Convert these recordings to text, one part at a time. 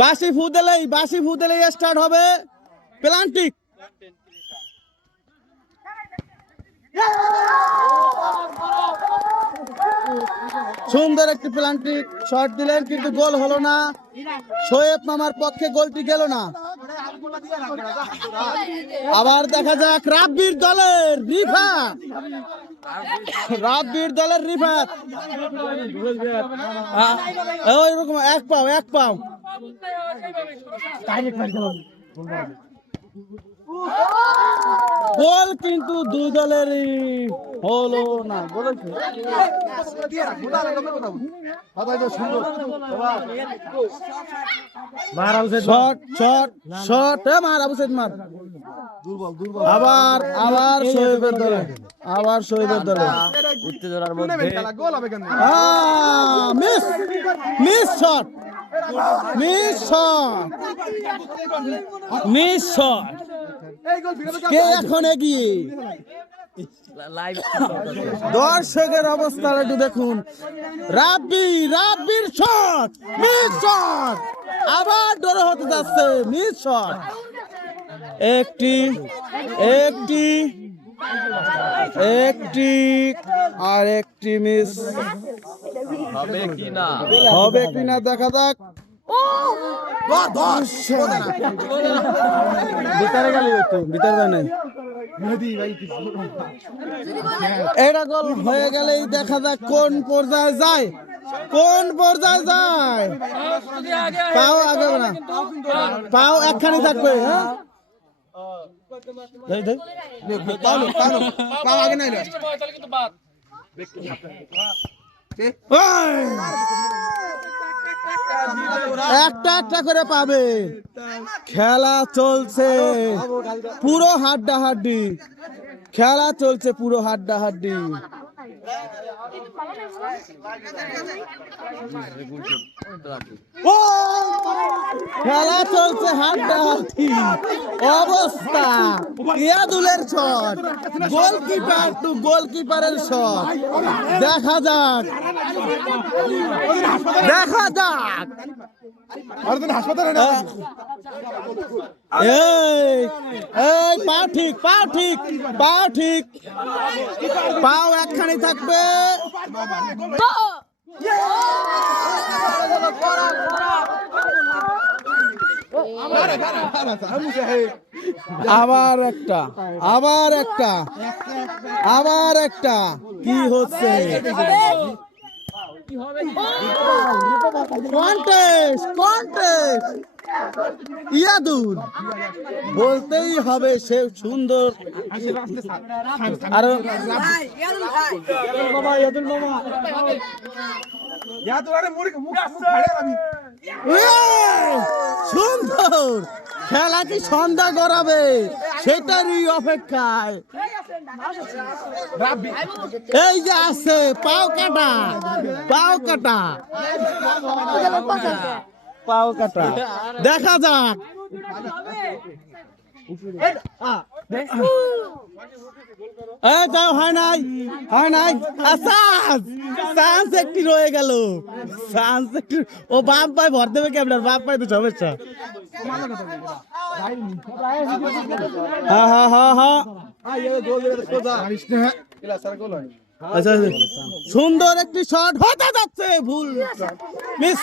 বাঁশি ফু দিলেই স্টার্ট হবে প্লান্টিক। সুন্দর একটি প্লান্টিক শট দিলেন, কিন্তু গোল হলো না। শোয়েব মামার পক্ষে গোলটি গেল না। আবার দেখা যাক রাব্বির দলের রিফাত, ওইরকম এক পাও গোল, কিন্তু দুই দলেরই হলো না। আবার শোয়েবের দলে উত্তেজনার মধ্যে মিস শট। কে এখন এগিয়ে? দর্শকের অবস্থা একটু দেখুন। রাব্বির শট, মিস শট, আবার ড্র হতে যাচ্ছে। মিস শট, একটি আর একটি মিস হবে কিনা দেখা যাক। এটা গোল হয়ে গেলেই দেখা যাক কোন পর্যায়ে যায়। পাও আগে না, পাও একখানি থাকবে। হ্যাঁ একটা করে পাবে। খেলা চলছে পুরো হাড্ডাহাড্ডি। হাড্ডাহাড্ডি অবস্থা। ইয়াদুলের শট, গোলকিপার টু গোলকিপারের শট। দেখা যাক পাও একখানি থাকবে। আবার একটা কি হচ্ছে? কন্টেস্ট ইয়াদুল বলতেই হবে, সে সুন্দর। আর সুন্দর খেলা কি সন্ধ্যা গড়াবে সেটারই অপেক্ষায়। এই যে আছে পাও কাটা, দেখা যাক। হয় নাই চান্স একটি রয়ে গেল। ও বাপ ভাই ভর দেবে ক্যামেরার, বাপ ভাই তো সমস্যা। আচ্ছা, সুন্দর একটি শট হতে যাচ্ছে, ভুল মিস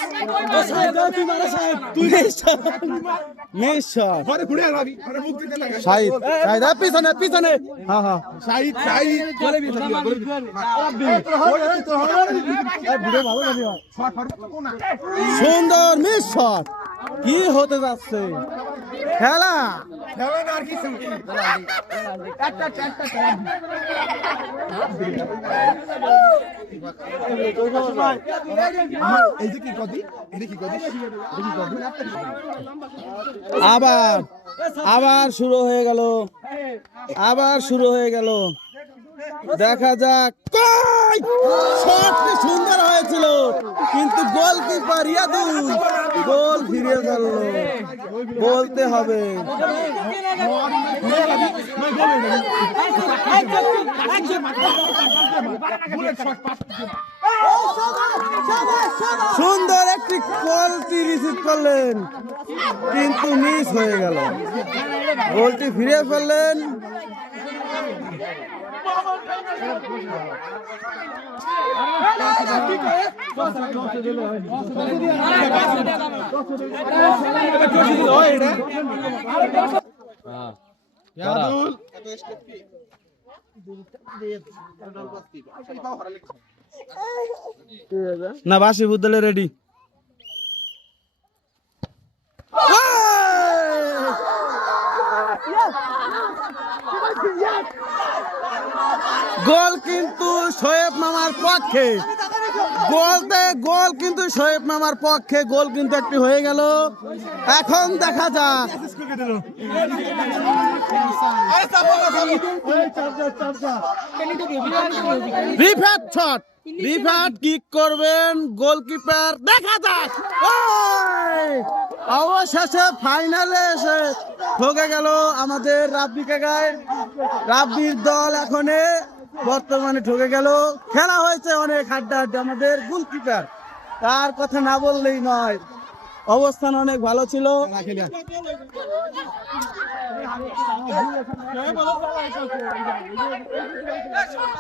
শট। পিছনে সুন্দর মিস শট। কি হতে যাচ্ছে খেলা? আবার শুরু হয়ে গেল। দেখা যাক। শটটি সুন্দর হয়েছিল, কিন্তু গোলকিপার ইয়াদুল গোল ফিরিয়ে ফেলল। বলতে হবে। সুন্দর একটি গোলটি রিসিভ করলেন কিন্তু মিস হয়ে গেল। গোলটি ফিরে ফেললেন। না বাসি বুদ্ধলে রেডি। গোল কিন্তু শোয়েব মামার পক্ষে। গোল কিন্তু শোয়েব মামার পক্ষে। গোল কিন্তু একটি হয়ে গেল। এখন দেখা যাক রিফাত শট, রিফাত কিক করবেন গোলকিপার। দেখা যাক অবশেষে ফাইনালে এসে ঠকে গেল আমাদের রাব্বি কাকায়। রাব্বির দল এখন বর্তমানে ঠকে গেল। খেলা হয়েছে অনেক হাড্ডাহাড্ডি। আমাদের গোলকিপার তার কথা না বললেই নয়, অবস্থান অনেক ভালো ছিল।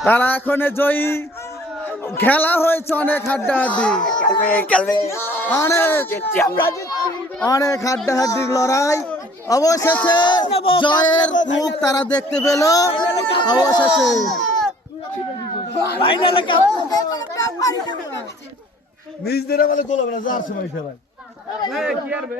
তারা এখন জয়ী। খেলা হয়েছে অনেক হাড্ডাহাড্ডি, অনেক হাড্ডাহাড্ডির লড়াই। অবশেষে জয়ের মুখ তারা দেখতে পেল। অবশেষে নিজেরা বলে গোল হবে না, যার সময় সবাই